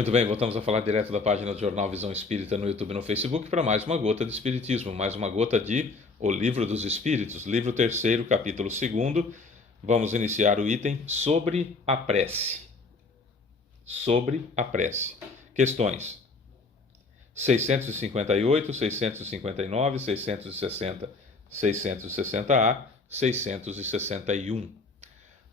Muito bem, voltamos a falar direto da página do Jornal Visão Espírita no YouTube e no Facebook para mais uma gota de Espiritismo, mais uma gota de O Livro dos Espíritos, livro 3º, capítulo 2º. Vamos iniciar o item sobre a prece. Sobre a prece. Questões 658, 659, 660, 660A, 661.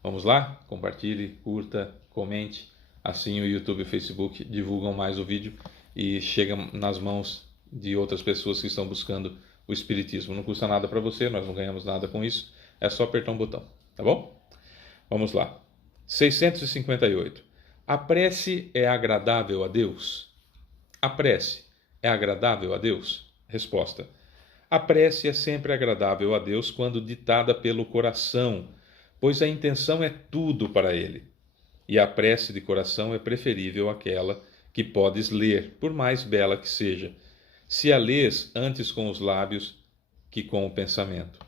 Vamos lá? Compartilhe, curta, comente. Assim o YouTube e o Facebook divulgam mais o vídeo e chega nas mãos de outras pessoas que estão buscando o Espiritismo. Não custa nada para você, nós não ganhamos nada com isso. É só apertar um botão, tá bom? Vamos lá. 658. A prece é agradável a Deus? A prece é agradável a Deus? Resposta. A prece é sempre agradável a Deus quando ditada pelo coração, pois a intenção é tudo para Ele. E a prece de coração é preferível àquela que podes ler, por mais bela que seja, se a lês antes com os lábios que com o pensamento.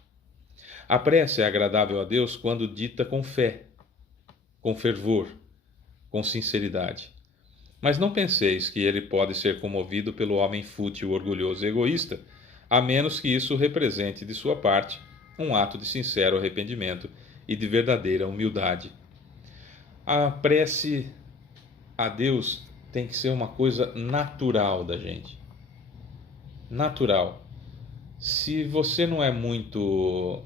A prece é agradável a Deus quando dita com fé, com fervor, com sinceridade. Mas não penseis que ele pode ser comovido pelo homem fútil, orgulhoso e egoísta, a menos que isso represente de sua parte um ato de sincero arrependimento e de verdadeira humildade. A prece a Deus tem que ser uma coisa natural da gente. Natural. Se você não é muito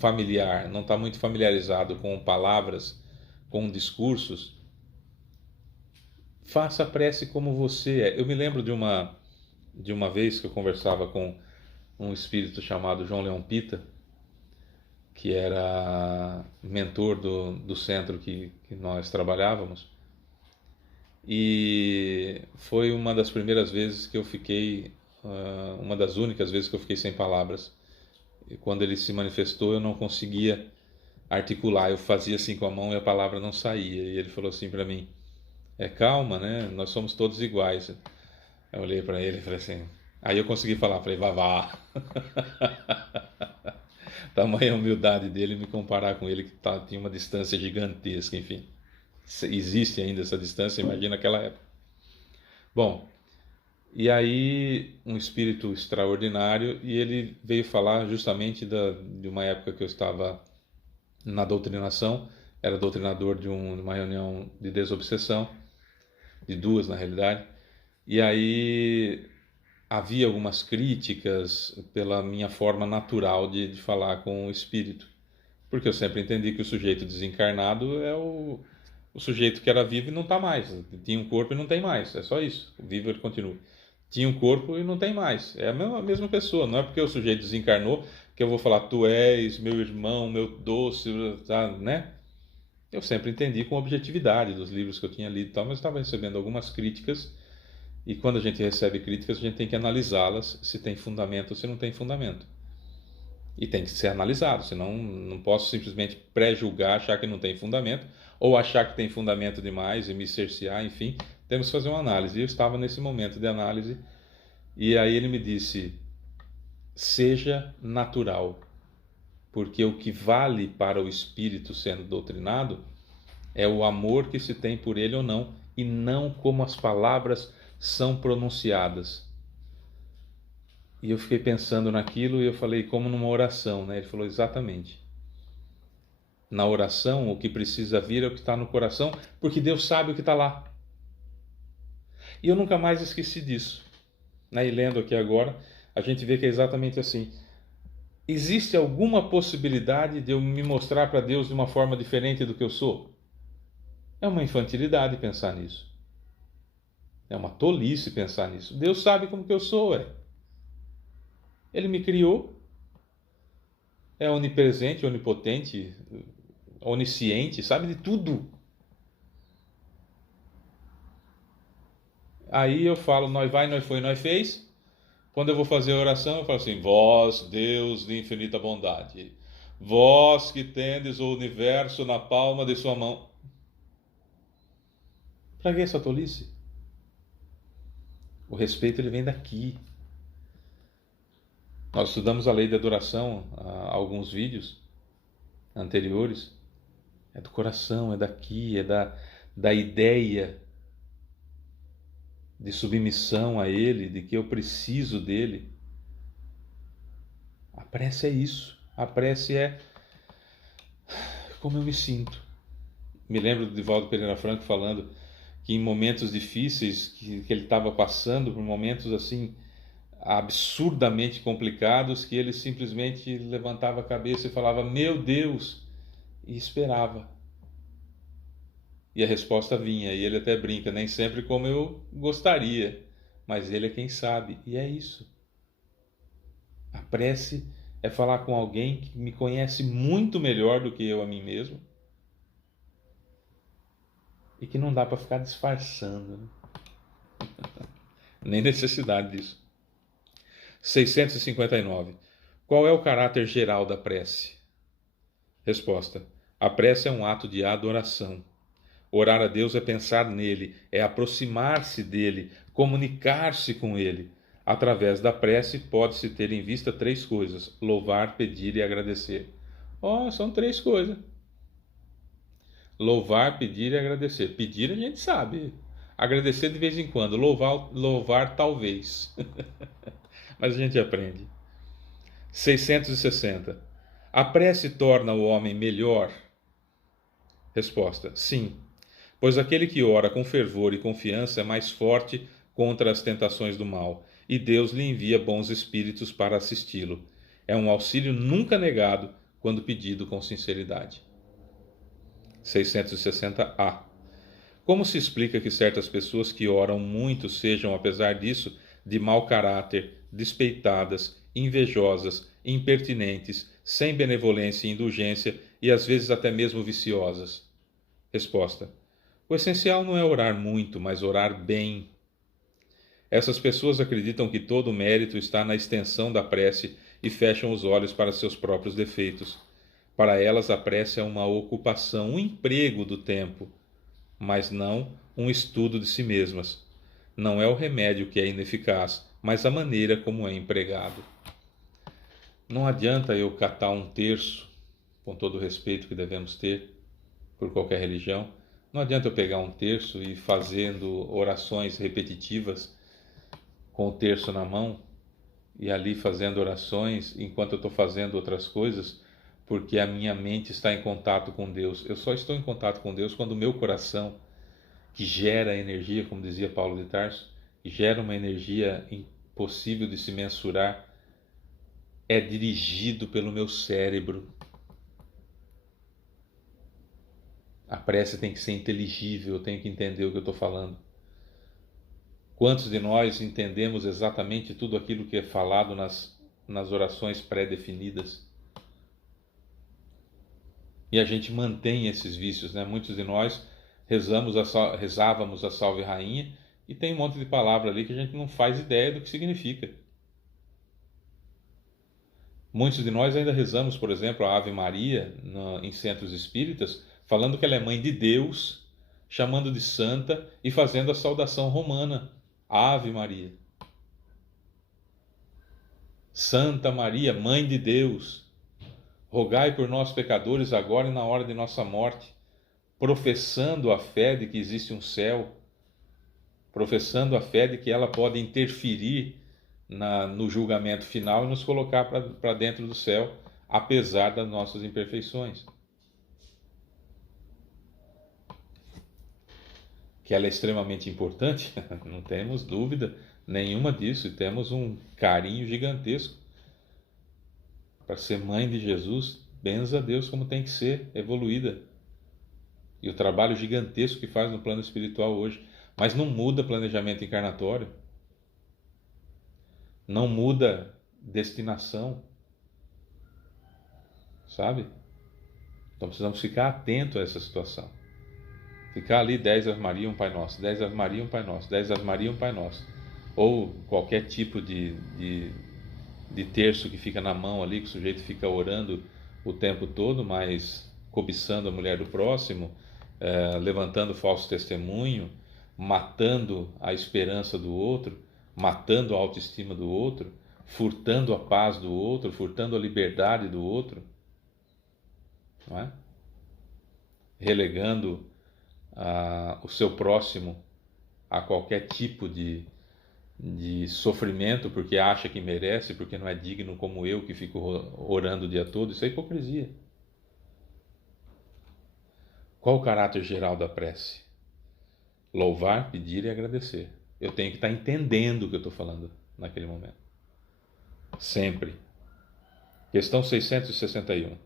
familiar, não está muito familiarizado com palavras, com discursos, faça a prece como você é. Eu me lembro de uma vez que eu conversava com um espírito chamado João Leão Pita, que era mentor do centro que nós trabalhávamos. E foi uma das primeiras vezes que eu fiquei, uma das únicas vezes que eu fiquei sem palavras. E quando ele se manifestou, eu não conseguia articular. Eu fazia assim com a mão e a palavra não saía. E ele falou assim para mim: calma, né? Nós somos todos iguais. Eu olhei para ele e falei assim. Aí eu consegui falar, falei, vá. Tamanha humildade dele me comparar com ele que tinha uma distância gigantesca, enfim. Existe ainda essa distância, imagina aquela época. Bom, e aí um espírito extraordinário, e ele veio falar justamente de uma época que eu estava na doutrinação, era doutrinador de uma reunião de desobsessão, de duas na realidade, e aí havia algumas críticas pela minha forma natural de falar com o espírito, porque eu sempre entendi que o sujeito desencarnado é o sujeito que era vivo e não está mais, tinha um corpo e não tem mais, é só isso, o vivo ele continua. Tinha um corpo e não tem mais, é a mesma pessoa, não é porque o sujeito desencarnou que eu vou falar, tu és meu irmão, meu doce, tá, né? Eu sempre entendi com objetividade dos livros que eu tinha lido e tal, mas estava recebendo algumas críticas. E quando a gente recebe críticas, a gente tem que analisá-las, se tem fundamento ou se não tem fundamento. E tem que ser analisado, senão não posso simplesmente pré-julgar, achar que não tem fundamento, ou achar que tem fundamento demais e me cercear, enfim, temos que fazer uma análise. E eu estava nesse momento de análise, e aí ele me disse, seja natural, porque o que vale para o espírito sendo doutrinado é o amor que se tem por ele ou não, e não como as palavras são pronunciadas. E eu fiquei pensando naquilo e eu falei, como numa oração, né? Ele falou, exatamente. Na oração, o que precisa vir é o que está no coração, porque Deus sabe o que está lá. E eu nunca mais esqueci disso. Né? E lendo aqui agora, a gente vê que é exatamente assim. Existe alguma possibilidade de eu me mostrar para Deus de uma forma diferente do que eu sou? É uma infantilidade pensar nisso. É uma tolice pensar nisso. Deus sabe como que eu sou, Ele me criou, é onipresente, onipotente, onisciente, sabe de tudo. Aí eu falo, nós vai, nós foi, nós fez. Quando eu vou fazer a oração, eu falo assim, vós, Deus de infinita bondade, vós que tendes o universo na palma de sua mão. Para que essa tolice? O respeito ele vem daqui. Nós estudamos a lei da adoração há alguns vídeos anteriores. É do coração, é daqui, da ideia de submissão a Ele, de que eu preciso dele. A prece é isso. A prece é como eu me sinto. Me lembro do Divaldo Pereira Franco falando que em momentos difíceis que ele estava passando, por momentos assim absurdamente complicados, que ele simplesmente levantava a cabeça e falava: meu Deus, e esperava. E a resposta vinha, e ele até brinca, nem sempre como eu gostaria, mas ele é quem sabe, e é isso. A prece é falar com alguém que me conhece muito melhor do que eu a mim mesmo e que não dá para ficar disfarçando, né? Nem necessidade disso. 659. Qual é o caráter geral da prece? Resposta: a prece é um ato de adoração. Orar a Deus é pensar nele, é aproximar-se dele, comunicar-se com ele. Através da prece pode-se ter em vista três coisas: louvar, pedir e agradecer. São três coisas. Louvar, pedir e agradecer. Pedir a gente sabe. Agradecer de vez em quando. Louvar talvez. Mas a gente aprende. 660. A prece torna o homem melhor? Resposta: sim. Pois aquele que ora com fervor e confiança é mais forte contra as tentações do mal, e Deus lhe envia bons espíritos para assisti-lo. É um auxílio nunca negado quando pedido com sinceridade. 660A. Como se explica que certas pessoas que oram muito sejam, apesar disso, de mau caráter, despeitadas, invejosas, impertinentes, sem benevolência e indulgência e às vezes até mesmo viciosas? Resposta: o essencial não é orar muito, mas orar bem. Essas pessoas acreditam que todo o mérito está na extensão da prece e fecham os olhos para seus próprios defeitos. Para elas, a prece é uma ocupação, um emprego do tempo, mas não um estudo de si mesmas. Não é o remédio que é ineficaz, mas a maneira como é empregado. Não adianta eu catar um terço, com todo o respeito que devemos ter por qualquer religião, não adianta eu pegar um terço e fazendo orações repetitivas com o terço na mão e ali fazendo orações enquanto eu estou fazendo outras coisas, porque a minha mente está em contato com Deus. Eu só estou em contato com Deus quando o meu coração, que gera energia, como dizia Paulo de Tarso, que gera uma energia impossível de se mensurar, é dirigido pelo meu cérebro. A prece tem que ser inteligível, eu tenho que entender o que eu estou falando. Quantos de nós entendemos exatamente tudo aquilo que é falado nas orações pré-definidas? E a gente mantém esses vícios, né? Muitos de nós rezávamos a Salve Rainha e tem um monte de palavra ali que a gente não faz ideia do que significa. Muitos de nós ainda rezamos, por exemplo, a Ave Maria em centros espíritas, falando que ela é mãe de Deus, chamando de santa e fazendo a saudação romana. Ave Maria. Santa Maria, Mãe de Deus, rogai por nós pecadores agora e na hora de nossa morte, professando a fé de que existe um céu, professando a fé de que ela pode interferir no julgamento final e nos colocar para dentro do céu, apesar das nossas imperfeições. Que ela é extremamente importante, não temos dúvida nenhuma disso, e temos um carinho gigantesco para ser mãe de Jesus. Benza a Deus como tem que ser, evoluída. E o trabalho gigantesco que faz no plano espiritual hoje. Mas não muda planejamento encarnatório. Não muda destinação. Sabe? Então precisamos ficar atento a essa situação. Ficar ali 10 Ave Maria, um Pai Nosso, 10 Ave Maria, um Pai Nosso, 10 Ave Maria, um Pai Nosso. Ou qualquer tipo de terço que fica na mão ali, que o sujeito fica orando o tempo todo, mas cobiçando a mulher do próximo, levantando falso testemunho, matando a esperança do outro, matando a autoestima do outro, furtando a paz do outro, furtando a liberdade do outro, não é? Relegando o seu próximo a qualquer tipo de sofrimento porque acha que merece, porque não é digno como eu que fico orando o dia todo, isso é hipocrisia. Qual o caráter geral da prece? Louvar, pedir e agradecer. Eu tenho que estar entendendo o que eu estou falando naquele momento. Sempre. Questão 661.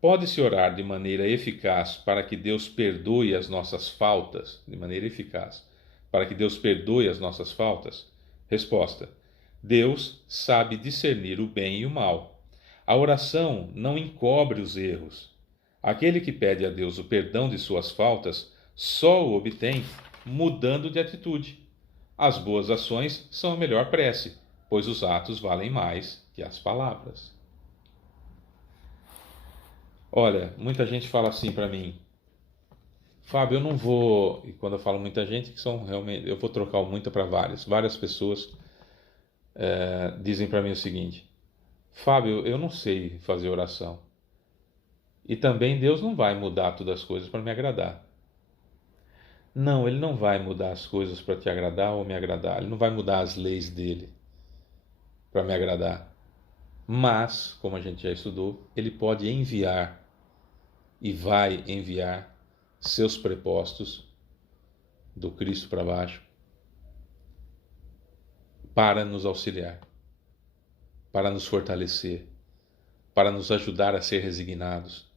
Pode-se orar de maneira eficaz para que Deus perdoe as nossas faltas? De maneira eficaz. Para que Deus perdoe as nossas faltas? Resposta: Deus sabe discernir o bem e o mal. A oração não encobre os erros. Aquele que pede a Deus o perdão de suas faltas só o obtém mudando de atitude. As boas ações são a melhor prece, pois os atos valem mais que as palavras. Olha, muita gente fala assim para mim: Fábio, eu não vou. E quando eu falo muita gente, que são realmente. Eu vou trocar o muito para várias pessoas dizem para mim o seguinte: Fábio, eu não sei fazer oração. E também Deus não vai mudar todas as coisas para me agradar. Não, Ele não vai mudar as coisas para te agradar ou me agradar. Ele não vai mudar as leis dele para me agradar. Mas, como a gente já estudou, Ele pode enviar e vai enviar seus prepostos do Cristo para baixo para nos auxiliar, para nos fortalecer, para nos ajudar a ser resignados,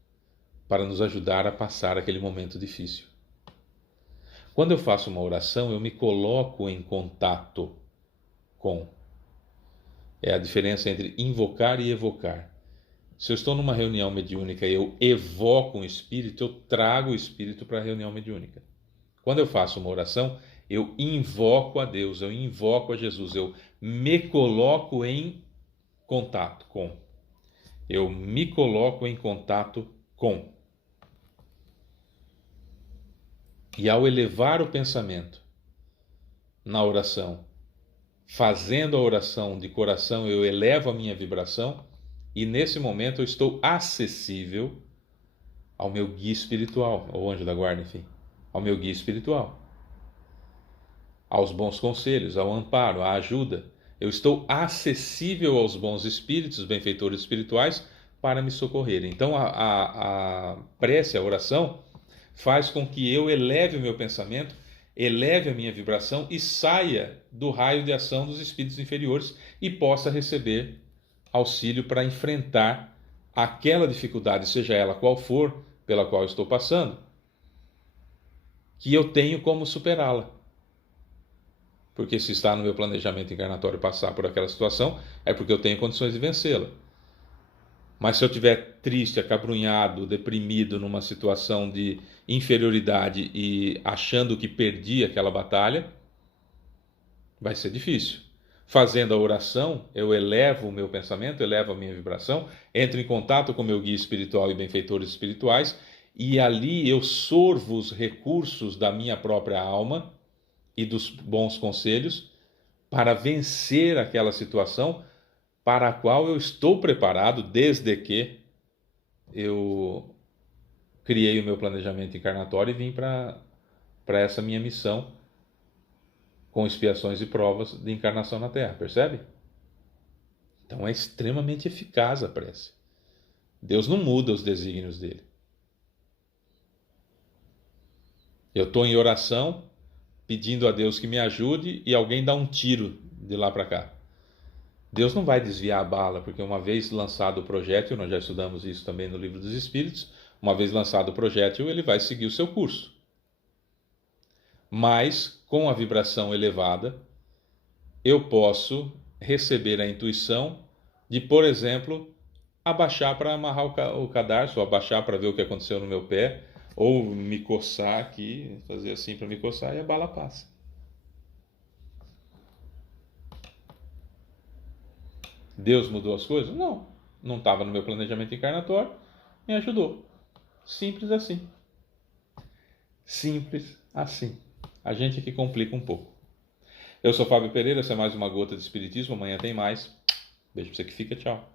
para nos ajudar a passar aquele momento difícil. Quando eu faço uma oração, eu me coloco em contato com. É a diferença entre invocar e evocar. Se eu estou numa reunião mediúnica e eu evoco um espírito, eu trago o espírito para a reunião mediúnica. Quando eu faço uma oração, eu invoco a Deus, eu invoco a Jesus, eu me coloco em contato com. Eu me coloco em contato com. E ao elevar o pensamento na oração, fazendo a oração de coração, eu elevo a minha vibração e nesse momento eu estou acessível ao meu guia espiritual, ao anjo da guarda, enfim, ao meu guia espiritual, aos bons conselhos, ao amparo, à ajuda. Eu estou acessível aos bons espíritos, benfeitores espirituais, para me socorrer. Então a prece, a oração, faz com que eu eleve o meu pensamento, eleve a minha vibração e saia do raio de ação dos espíritos inferiores e possa receber auxílio para enfrentar aquela dificuldade, seja ela qual for, pela qual eu estou passando, que eu tenho como superá-la. Porque se está no meu planejamento encarnatório passar por aquela situação, é porque eu tenho condições de vencê-la. Mas se eu estiver triste, acabrunhado, deprimido, numa situação de inferioridade e achando que perdi aquela batalha, vai ser difícil. Fazendo a oração, eu elevo o meu pensamento, elevo a minha vibração, entro em contato com o meu guia espiritual e benfeitores espirituais, e ali eu sorvo os recursos da minha própria alma e dos bons conselhos para vencer aquela situação para a qual eu estou preparado desde que eu criei o meu planejamento encarnatório e vim para essa minha missão com expiações e provas de encarnação na Terra, percebe? Então é extremamente eficaz a prece. Deus não muda os desígnios dele. Eu estou em oração, pedindo a Deus que me ajude e alguém dá um tiro de lá para cá. Deus não vai desviar a bala, porque uma vez lançado o projétil, nós já estudamos isso também no Livro dos Espíritos, uma vez lançado o projétil, ele vai seguir o seu curso. Mas, com a vibração elevada, eu posso receber a intuição de, por exemplo, abaixar para amarrar o cadarço, ou abaixar para ver o que aconteceu no meu pé, ou me coçar aqui, fazer assim para me coçar e a bala passa. Deus mudou as coisas? Não. Não estava no meu planejamento encarnatório, me ajudou. Simples assim. Simples assim. A gente aqui complica um pouco. Eu sou Fábio Pereira, essa é mais uma gota de Espiritismo. Amanhã tem mais. Beijo pra você que fica, tchau.